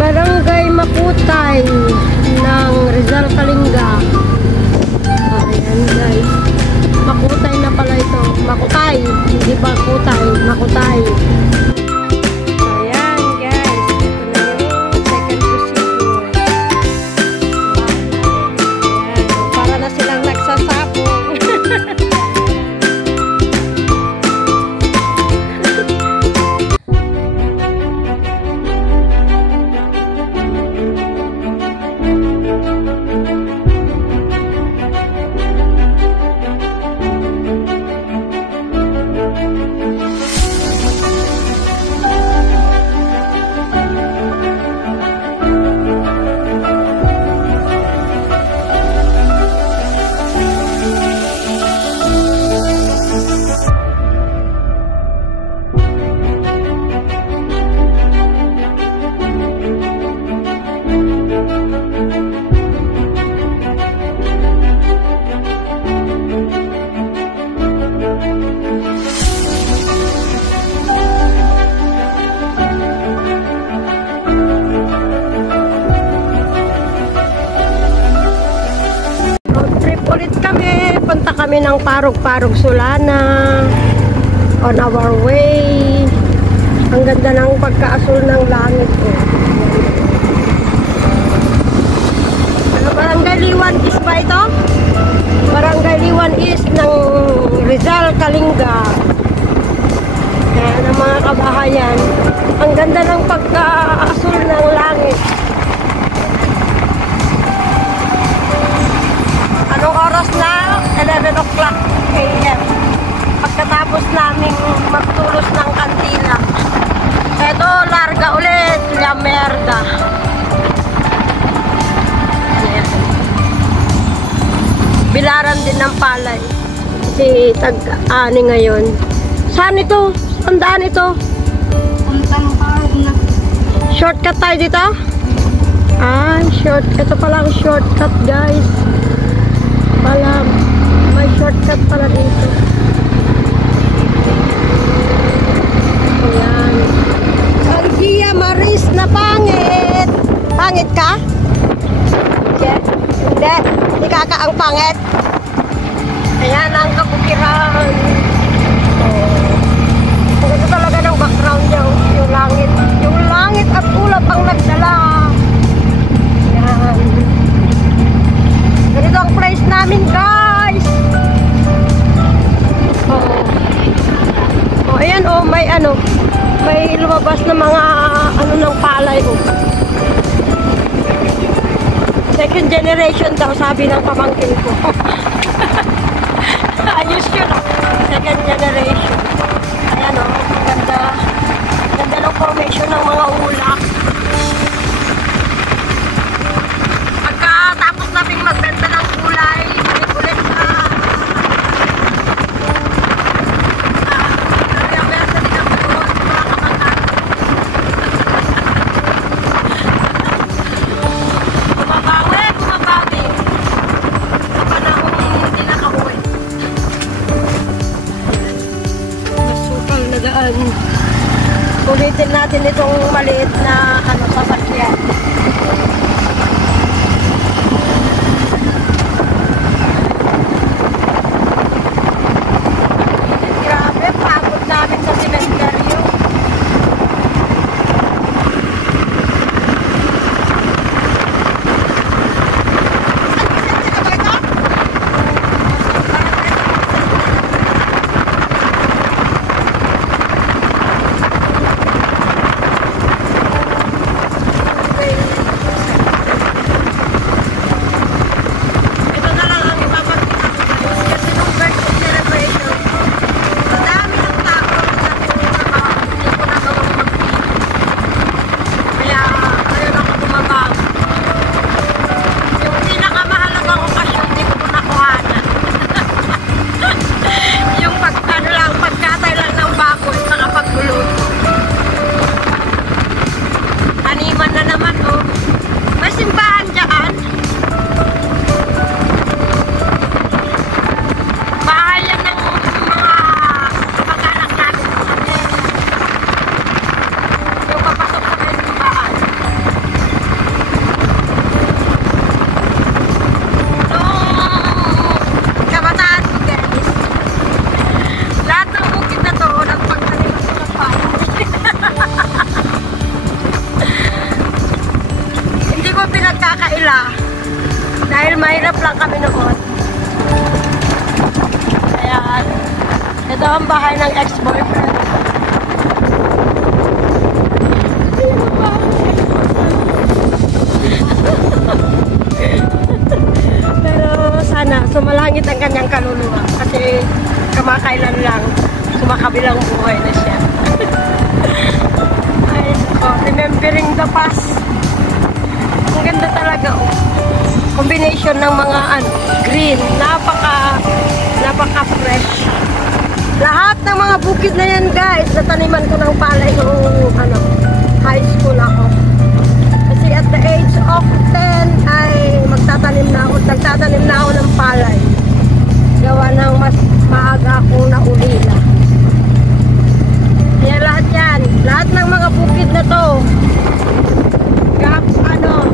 Barangay Makutay ng Rizal, Kalinga. Ayan guys. Makutay na pala ito. Makutay. Hindi ba Makutay? Makutay. Ayan guys. Ito na yung second procedure. Ayan. Para na silang nagsasabong. Punta kami ng Parog-Parog, Solana on our way. Ang ganda ng pagkaasul ng langit ko. Barangay Liwan is ba ito? Barangay Liwan is ng Rizal, Kalinga. Ayan ang mga kabahayan. Ang ganda ng pagkaasul ng langit. Anong oras na? 11 o'clock AM. Pagkatapos naming magtulos ng kantina. Eto, larga ulit. La merda. Ayan. Bilaran din ng palay. Si tag-ani ngayon. Saan ito? Saan daan ito? Shortcut tayo dito? Ah, ito pala ang shortcut guys. Pala, may shortcut pala dito. Ayan. Sandia Maris na pangit. Pangit ka? Yeah. Hindi. Hindi ka ang pangit. Ayan ang kabukiran. Ang ganda talaga ng background niya. Yung langit. Yung langit at ulap ang nagdala. Ayan. Ganito ang place namin guys. Oh, ayan oh, may lumabas na mga ng palay oh. Second generation daw sabi ng pamangkin ko. Ayos yun oh. Second generation. Ayan oh, ganda ng formation ng mga ulak. Pagkatapos namin magbenta ng kulay, ulit na bumabawi. Sa panahon hindi nakauwi. Masukal na daan. Ulitin natin itong maliit na sasakyan. nagkakaila. Dahil mahirap lang kami noon. Ayan. Ito ang bahay ng ex-boyfriend. Pero sana sumalangit ang kanyang kaluluwa. Kasi kamakailan lang sumakabilang buhay na siya. Ay, remembering the past. Ang ganda talaga, oh. Combination ng mga green, napaka fresh. Lahat ng mga bukid na yan, guys, nataniman ko ng palay nung high school ako. Kasi at the age of 10 ay nagtatanim na ako ng palay. Gawa ng mas maaga akong naulila. Kaya lahat yan, lahat ng mga bukid na to,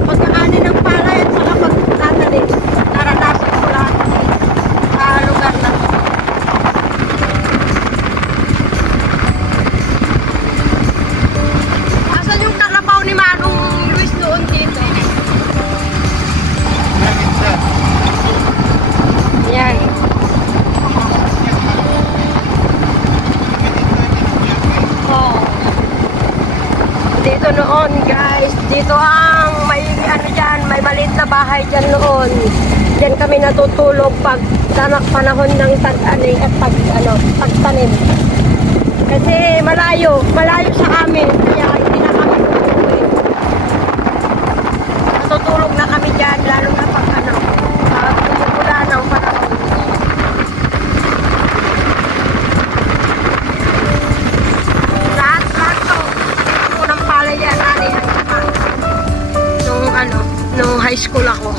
pagkaani ng palay at saka pagtatanim, naranasan ko lahat sa lugar na to. Asan yung kalabaw ni Manong Luis doon dito? Yan. Oh. Dito noon, guys, dito ang may may maliit na bahay dyan noon. Diyan kami natutulog pag panahon ng tag-ani at pagtanim. Kasi malayo sa amin, kaya hindi na kami tutulog. Natutulog na kami dyan, lalo na pag tumula ng panahon. Lahat to. Unang palay yan, nung high school ako.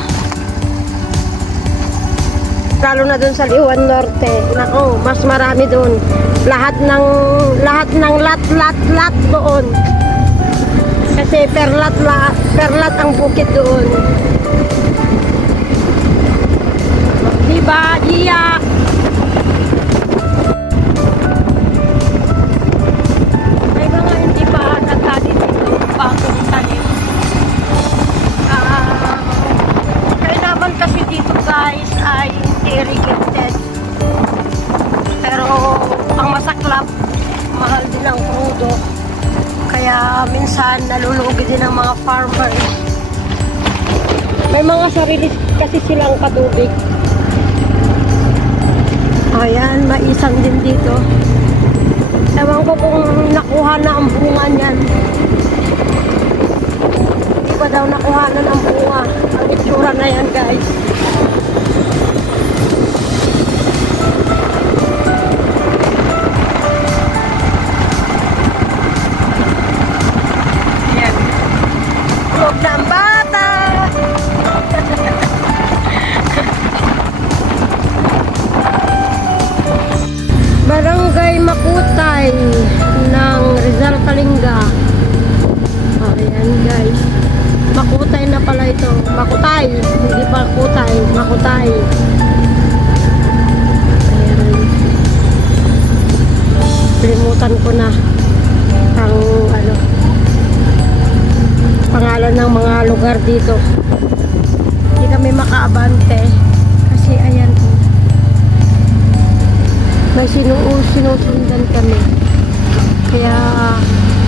Lalo na dun sa Liwan Norte. Nako, mas marami dun. Lahat ng lat doon. Kasi per lat ang bukid doon. Diba, Gia? May mga hindi pa nagtadi dito bagong tanim. Kainaman kasi dito, guys, ay hindi irrigated. Pero ang masaklap, mahal din ang krudo. Kaya minsan nalulugi din ang mga farmers. May mga sarili kasi silang katubig. Ayan, maisang din dito. Ewan ko kung nakuha na ang bunga niyan. Hindi pa daw nakuha na ng bunga. Ang itsura na yan, guys. Ayan. Huwag ng bata! Barangay Makutay ng Rizal Kalinga. Ayan, guys. Makutay na pala ito. Makutay. Hindi pa Kutay. Makutay. Ayan. Kalimutan ko na ang pangalan ng mga lugar dito. Hindi kami makaabante. Kasi ayan, may sinusundan kami. Kaya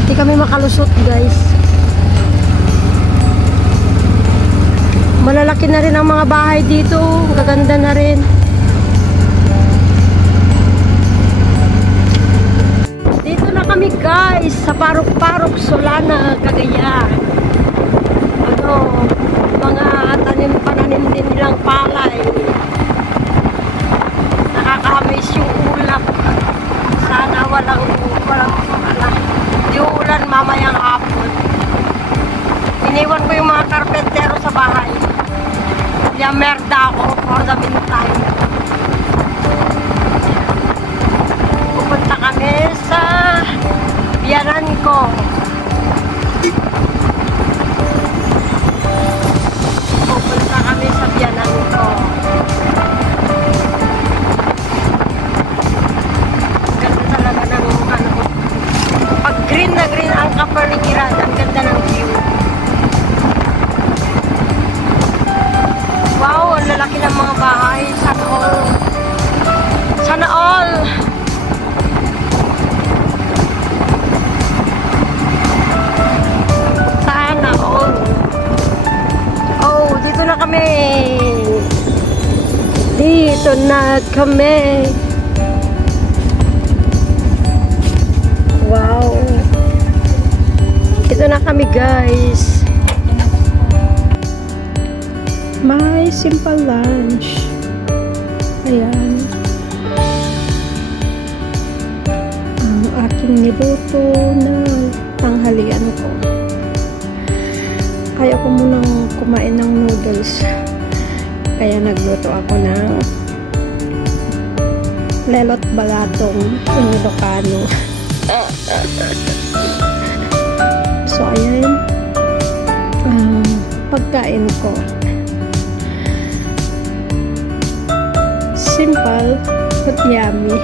hindi kami makalusot, guys. Malalaki na rin ang mga bahay dito. Gaganda na rin. Dito na kami, guys, sa Parok-Parok, Solana, Cagayan. Mga pananim din nilang palay. Nakaka-amaze yung ulap. Sana walang yung ulan mamayang hapon. Iniwan ko yung mga karpentero sa bahay. Kaya merda ako for the meantime. Pupunta kami sa biyanan ko. Pupunta kami sa biyanan ko. Ganda talaga ng pag green na green ang kapaligiran, ang ganda ng view. Ito na kami. Wow. Ito na kami, guys. May simple lunch. Ayan. Ang aking niluto na tanghalian ko. Kaya ko munang kumain ng noodles. Kaya nagluto ako ng lelot balatong Ilocano. So, ayan. Pagkain ko. Simple but yummy.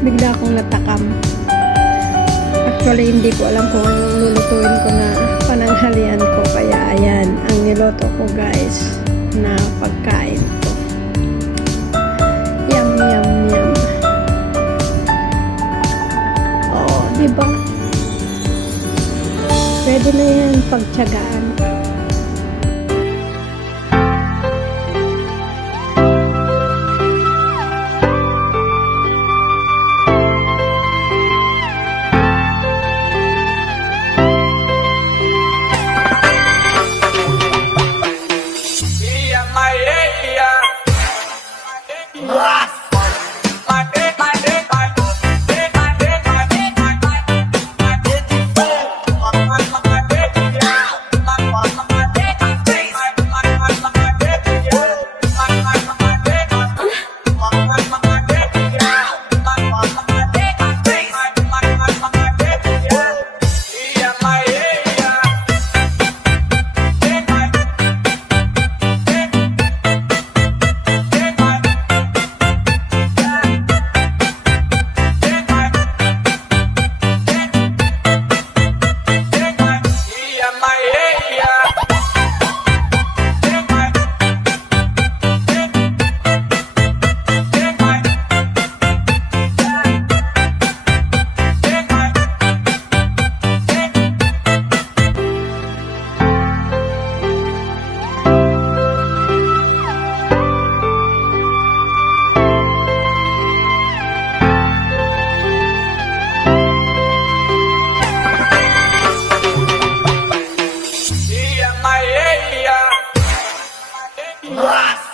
Bigla akong natakam. Actually, hindi ko alam kung anong lulutuin ko na pananghalian ko. Kaya ayan, ang niloto ko, guys, na pagkain ko. Yum, yum, yum. Oh, diba? Pwede na yan pagtyagaan. Yes!